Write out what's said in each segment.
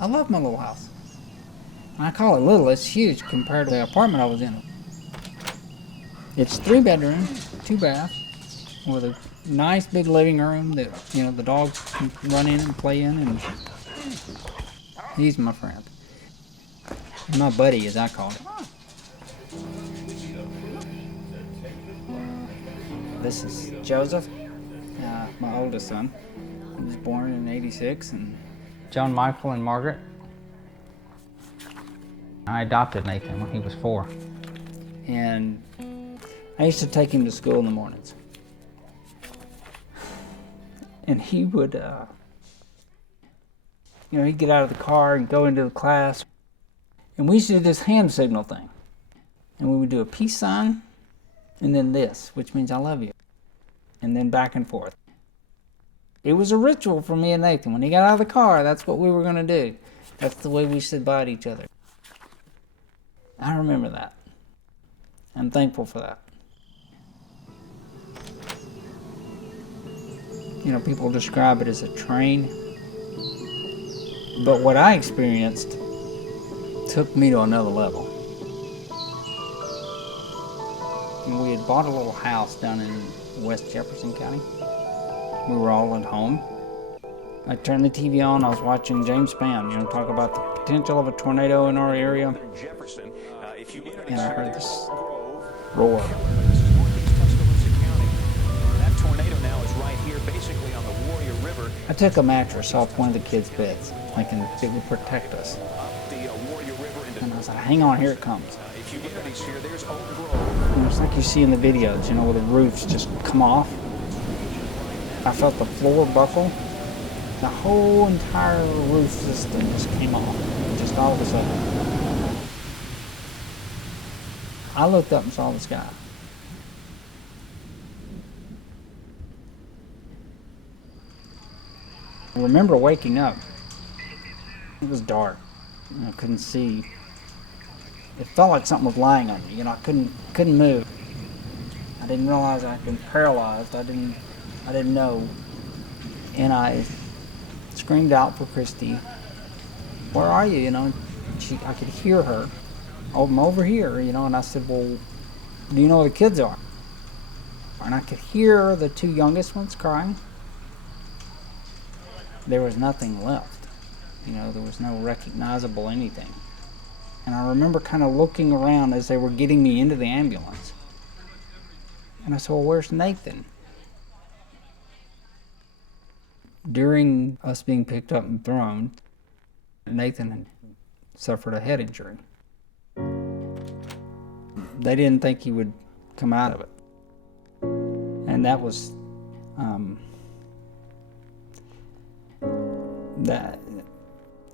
I love my little house. I call it little, it's huge compared to the apartment I was in. It's 3 bedrooms, 2 baths, with a nice big living room that, the dogs can run in and play in, and he's my friend. My buddy, as I call him. This is Joseph, my oldest son. He was born in '86, and John, Michael, and Margaret. I adopted Nathan when he was 4. And I used to take him to school in the mornings. And he would, he'd get out of the car and go into the class. And we used to do this hand signal thing. And we would do a peace sign, and then this, which means I love you. And then back and forth. It was a ritual for me and Nathan. When he got out of the car, that's what we were going to do. That's the way we said bye to each other. I remember that. I'm thankful for that. People describe it as a train. But what I experienced took me to another level. And we had bought a little house down in West Jefferson County. We were all at home. I turned the TV on, I was watching James Spann, talk about the potential of a tornado in our area. And I heard this roar. That tornado now is right here, basically on the Warrior River. I took a mattress off one of the kids' beds, thinking it would protect us. And I was like, hang on, here it comes. And it's like you see in the videos, where the roofs just come off. I felt the floor buckle. The whole entire roof system just came off, just all of a sudden. I looked up and saw the sky. I remember waking up. It was dark. I couldn't see. It felt like something was lying on me. I couldn't move. I didn't realize I'd been paralyzed. I didn't know. And I screamed out for Christy. Where are you? I could hear her. Oh, I'm over here, and I said, well, do you know where the kids are? And I could hear the 2 youngest ones crying. There was nothing left. There was no recognizable anything. And I remember kind of looking around as they were getting me into the ambulance. And I said, well, where's Nathan? During us being picked up and thrown, Nathan had suffered a head injury. They didn't think he would come out of it. And that was,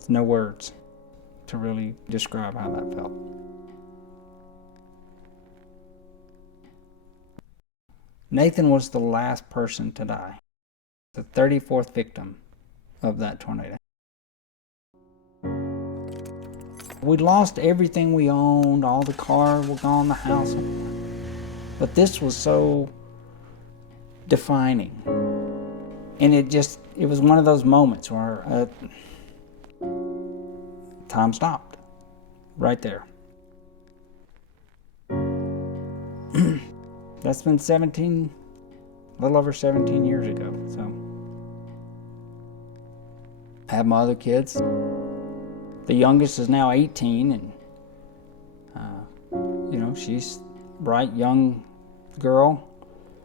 no words to really describe how that felt. Nathan was the last person to die, the 34th victim of that tornado. We lost everything we owned, all the cars were gone, the house. But this was so defining. And it was one of those moments where time stopped right there. That's been a little over 17 years ago. So I have my other kids. The youngest is now 18, and she's a bright young girl.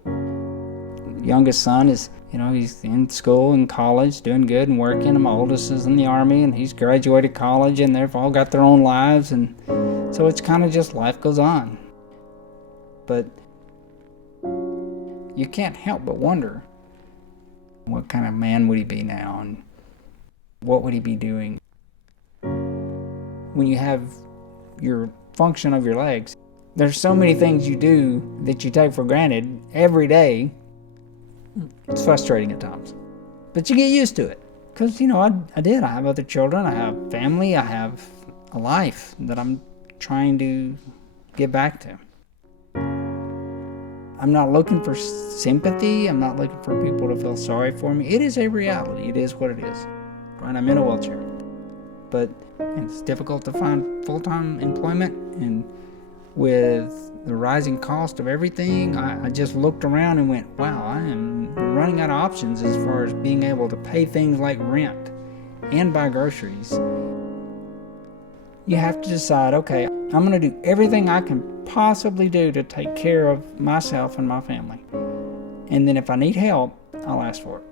The youngest son is, he's in school and college, doing good and working. And my oldest is in the Army, and he's graduated college, and they've all got their own lives, and so it's kind of just life goes on. But you can't help but wonder, what kind of man would he be now, and what would he be doing? When you have your function of your legs, there's so many things you do that you take for granted every day. It's frustrating at times, but you get used to it. Because, I have other children, I have family, I have a life that I'm trying to get back to. I'm not looking for sympathy. I'm not looking for people to feel sorry for me. It is a reality. It is what it is. Right? I'm in a wheelchair. but it's difficult to find full-time employment, and with the rising cost of everything, I just looked around and went, wow, I am running out of options as far as being able to pay things like rent and buy groceries. You have to decide, okay, I'm going to do everything I can possibly do to take care of myself and my family. And then if I need help, I'll ask for it.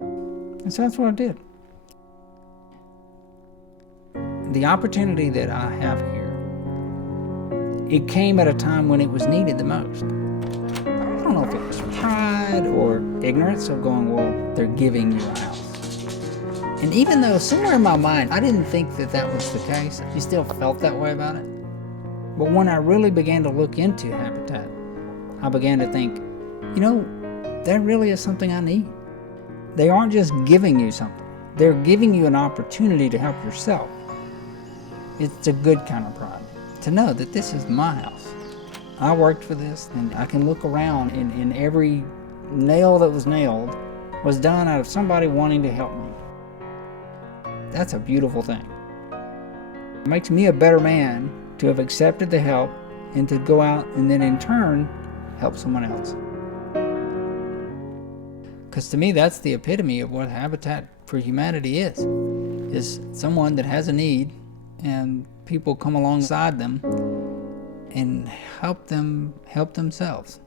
And so that's what I did. The opportunity that I have here, it came at a time when it was needed the most. I don't know if it was pride or ignorance of going, well, they're giving you a house. And even though somewhere in my mind, I didn't think that that was the case, I still felt that way about it. But when I really began to look into Habitat, I began to think, you know, that really is something I need. They aren't just giving you something. They're giving you an opportunity to help yourself. It's a good kind of pride to know that this is my house. I worked for this, and I can look around, and every nail that was nailed was done out of somebody wanting to help me. That's a beautiful thing. It makes me a better man to have accepted the help and to go out and then in turn help someone else. Because to me, that's the epitome of what Habitat for Humanity is someone that has a need and people come alongside them and help them help themselves.